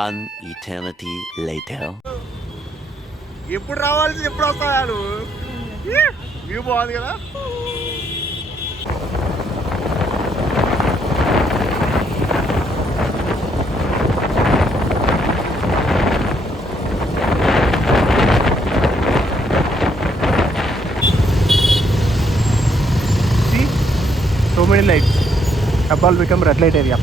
One eternity later. ఎప్పుడు రావాల్సి ఎప్పుడు వస్తాయా నువ్వు? వ్యూ బాగుంది కదా. So many lights. Hebbal become red light area.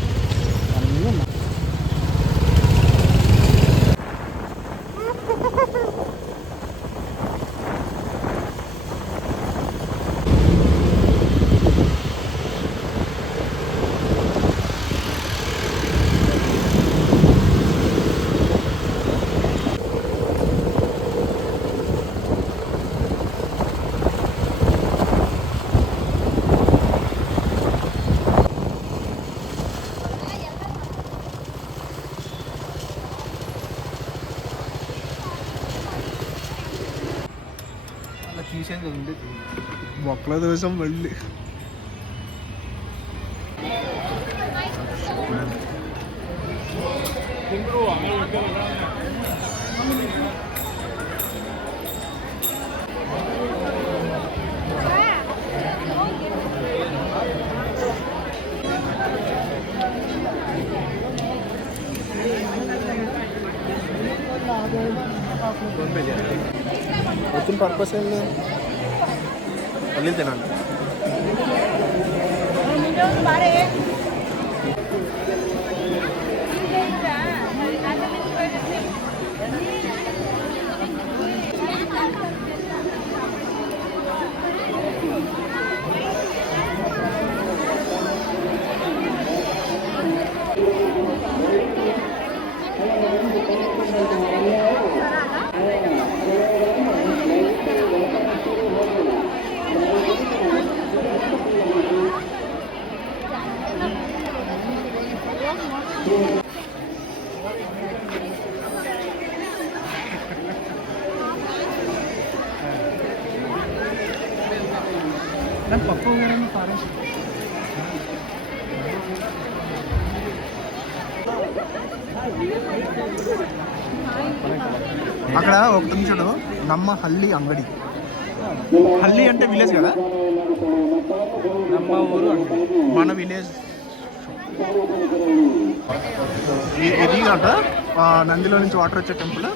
మొక్కల దోషం మళ్ళీ వచ్చిన పర్పస్ ఏంటి? పల్లీలు తినాలి. పప్పు అక్కడ ఒక నిమిషం నమ్మ హల్లి అంగడి. హల్లి అంటే విలేజ్ కదా, నమ్మ ఊరు మన విలేజ్. ఇది అంట నందిలో నుంచి వాటర్ వచ్చే టెంపుల్.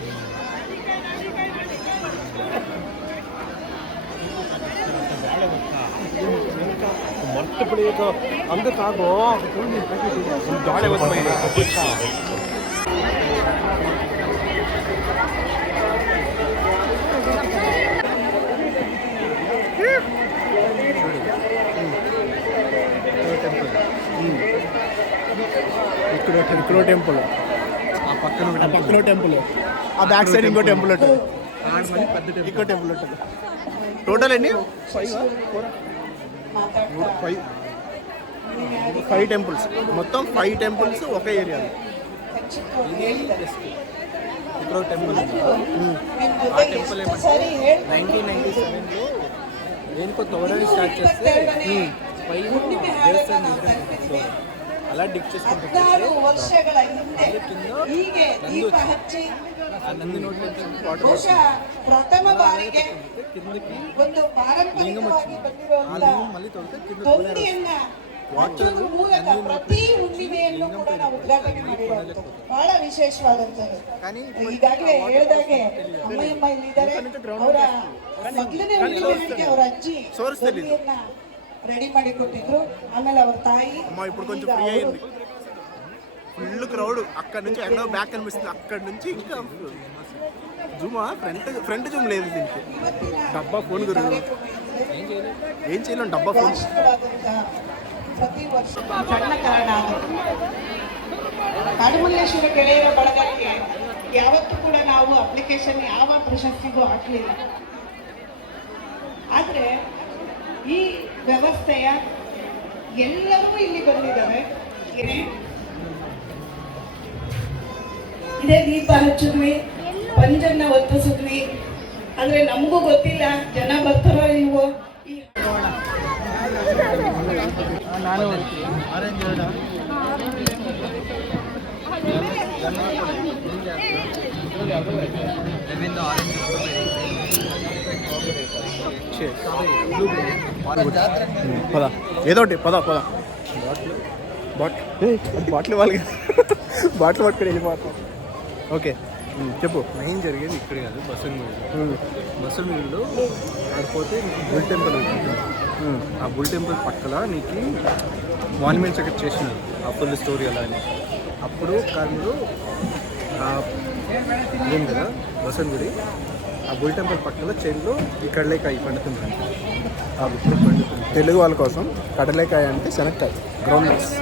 ఇక్కడ టెంపుల్, ఆ పక్కన టెంపుల్, ఆ బ్యాక్ సైడ్ ఇంకో టెంపుల్ ఉంటుంది, ఇంకో టెంపుల్ ఉంటుంది. టోటల్ ఎన్ని? 5 టెంపుల్స్, మొత్తం 5 టెంపుల్స్ ఒకే ఏరియాలో. ఇక్కడ టెంపుల్, ఆ టెంపుల్ ఏమంటే 1997లో దేనికో తవ్వడానికి స్టార్ట్ చేస్తే అలా డిక్ చేసుకుంటే నంది నోట్లో ప్రథమ బాರಿಗೆ ಒಂದು ಪಾರಂಪರಿಕವಾಗಿ ಮಲ್ಲಿ ತೊಳೆದು ವಾಟರ್ ಪ್ರತಿ ಹುಣ್ಣಿಮೆಯನ್ನು ಕೂಡ ನಾವು ಉದ್ಘಾಟನೆ ಮಾಡಿರೋದು ಬಹಳ ವಿಶೇಷವಾದಂಥದ್ದು. ಈಗಾಗಲೇ ಹೇಳಿದಾಗೆ ಅಮ್ಮಯ್ಯಮ್ಮ ಇಲ್ಲಿದ್ದಾರೆ. ಅವರ ಮೊದಲನೇ ಹುಣ್ಣಿಮೆಗೆ ಅವರ ಅಜ್ಜಿ రెడీ ಮಾಡಿ కొట్టిದ್ರು. ఆಮೇಲೆ ಅವ್ರ ತಾಯಿ ఇప్పుడు కొంచెం ఫ్రీ అయింది. Full crowd. అక్కడ నుంచి ఎక్కడో బ్యాక్ కనిపిస్తుంది, అక్కడ నుంచి ఇంకా జూమా ఫ్రంట్ జూమ్ లేదు దీనికి. డబ్బా ఫోన్ గురు ఏం చేయలేం. డబ్బా ఫోన్ ಪ್ರತಿ ವರ್ಷ ಸಣ್ಣ ಕಾರಣ ಕಾಡುಮಲ್ಲೇಶ್ವರ ಗೆಳೆಯರ ಬಳಗಕ್ಕೆ ಯಾವತ್ತೂ ಕೂಡ ನಾವು ಅಪ್ಲಿಕೇಶನ್ ಯಾವ ಪ್ರಶಸ್ತಿಗೂ ಹಾಕಲಿಲ್ಲ. ಆದರೆ ಈ ವ್ಯವಸ್ಥೆಯ ಎಲ್ಲರೂ ಇಲ್ಲಿ ಬಂದಿದ್ದಾರೆ. ಇದೇ ದೀಪ ಹಚ್ಚಿದ್ವಿ, ಪಂಜನ್ನ ಒತ್ತಿಸಿದ್ವಿ. ಅಂದ್ರೆ ನಮಗೂ ಗೊತ್ತಿಲ್ಲ ಜನ ಬರ್ತಾರೋ ಇಲ್ವೋ. ನಾನು పద ఏదోటి పద బాటిల్ వాళ్ళకి బాటిల్ పట్టుకొని వెళ్ళిపోతాం. ఓకే చెప్పు. మెయిన్ జరిగేది ఇక్కడ కాదు, బసవనగుడిలో ఆడిపోతే బుల్ టెంపుల్ ఉంటుంది. ఆ బుల్ టెంపుల్ పక్కన నీకు మాన్యుమెంట్స్ అక్కడ చేసినారు, ఆ ఫుల్ స్టోరీ అలా అని. అప్పుడు కర్నూలు ఏం కదా బసవనగుడి, ఆ బుల్ టెంపుల్ పక్కన చైన్లో ఈ కడలేకాయ పండుతుందండి. ఆ ఇప్పుడు పండుతుంది. తెలుగు వాళ్ళ కోసం కడలేకాయ అంటే శనక్కాయ, గ్రౌండ్ నట్స్.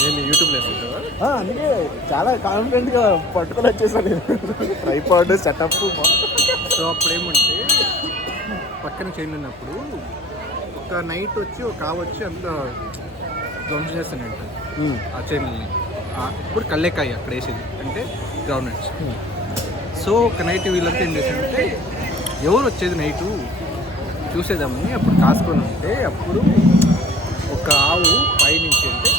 నేను యూట్యూబ్లో వేస్తుంటా. అందుకే చాలా కాన్ఫిడెంట్గా పట్టుకొని వచ్చేసాను నేను. Tripod setup. సో అప్పుడు ఏమంటే పక్కన చైన్ ఉన్నప్పుడు ఒక నైట్ వచ్చి ఒక ఆవు వచ్చి అంత ధ్వంసం చేస్తానంట ఆ చైన్లని. ఇప్పుడు కళ్ళేకాయ అక్కడ వేసేది అంటే గ్రౌండ్ నట్స్. సో ఒక నైట్ వీళ్ళంతా ఏం చేశారంటే ఎవరు వచ్చేది నైటు చూసేదామని అప్పుడు కాసుకొని ఉంటే అప్పుడు ఒక ఆవు పైనుంచి అంటే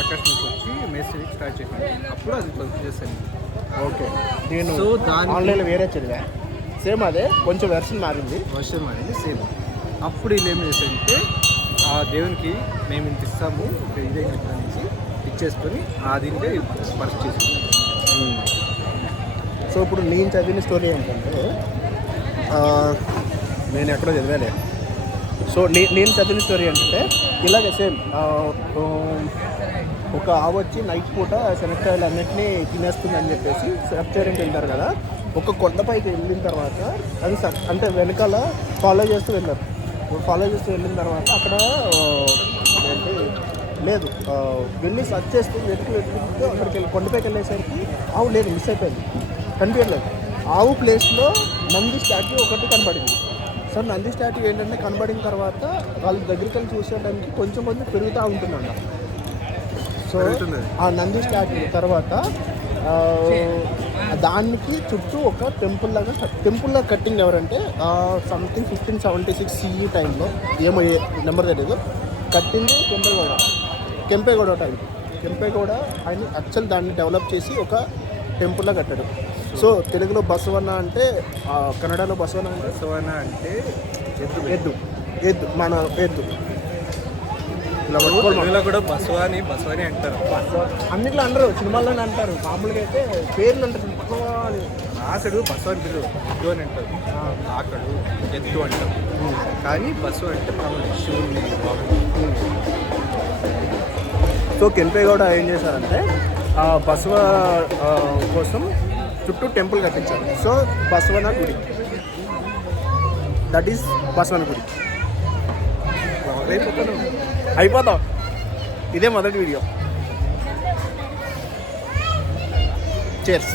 ఆకాశానికి వచ్చి మెసేజ్ స్టార్ట్ చేసింది. అప్పుడు అది ధ్వంసం చేస్తాను. ఓకే, నేను సో దాని ఆన్లైన్లో వేరే చదివా, సేమ్ అదే, కొంచెం వెర్షన్ మారింది. వర్షం అనేది సేమ్. అప్పుడు వీళ్ళు ఏం చేశారంటే ఆ దేవునికి మేము ఇంత ఇస్తాము ఇదే అనేసి ఇచ్చేసుకొని ఆ దీనికే పర్స్ చేసుకుంటాం. సో ఇప్పుడు నేను చదివిన స్టోరీ ఏంటంటే నేను ఎక్కడో చదివాలే. సో నేను చదివిన స్టోరీ ఏంటంటే ఇలాగే సేమ్, ఒక ఆవు వచ్చి నైట్ పూట శనక్కాయలు అన్నింటినీ తినేస్తుంది అని చెప్పేసి సెర్చ్ చేయడానికి వెళ్తారు కదా. ఒక కొండపైకి వెళ్ళిన తర్వాత అది అంటే వెనకాల ఫాలో చేస్తూ వెళ్ళారు. వెళ్ళిన తర్వాత అక్కడ ఏంటి లేదు, వెళ్ళి సర్చ్ చేస్తూ వెతుకుంటూ అక్కడికి వెళ్ళి కొండపైకి వెళ్ళేసరికి ఆవు లేదు, మిస్ అయిపోయింది, కనిపించలేదు. ఆవు ప్లేస్లో నంది స్టాట్యూ ఒకటి కనబడింది. సార్ నంది స్టాట్యూ ఏంటంటే కనబడిన తర్వాత వాళ్ళ దగ్గరికి వెళ్ళి చూసేయడానికి కొంచెం పెరుగుతూ ఉంటుందంట. సో ఆ నంది స్టాట్యూ తర్వాత దానికి చుట్టూ ఒక టెంపుల్ లాగా కట్టింగ్ ఎవరంటే సంథింగ్ 1576 CE టైంలో, ఏమో నెంబర్ తెలియదు, కట్టింది కెంపేగౌడ టైం. కెంపేగౌడ ఆయన యాక్చువల్ దాన్ని డెవలప్ చేసి ఒక టెంపుల్లా కట్టాడు. సో తెలుగులో బసవన్న అంటే, కన్నడలో బసవన్న అంటే ఎద్దు మన ఎద్దు. తెలుగులో కూడా బసవాని అంటారు. అన్నిట్లో అంటారు, సినిమాల్లోనే అంటారు. మామూలుగా అయితే పేర్లు అంటారు. బసవాని రాసుడు బసవాని పిలువు ఎద్దు అని అంటారు, ఆకడు ఎద్దు అంటారు. కానీ బసవ అంటే మామూలు శివుని. సో కెంపేగౌడ ఏం చేశారంటే బసవ కోసం చుట్టూ టెంపుల్ కట్టించారు. సో బసవన గుడి, దట్ ఈస్ బసవన గుడి. అయిపోతాం. ఇదే మొదటి వీడియో. చేర్స్.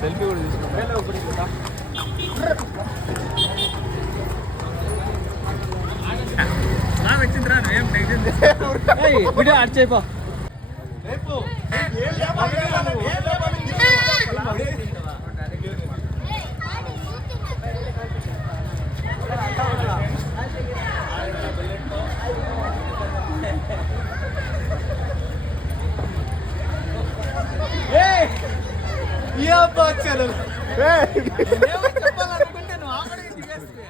సెల్ఫీ కూడా తీసుకుంటా. వచ్చిందిరా నువ్వేం వీడియో ఆడ్ చేయపో. చెప్పాలనుకుంటే నువ్వు ఆపడికి దిగేస్తే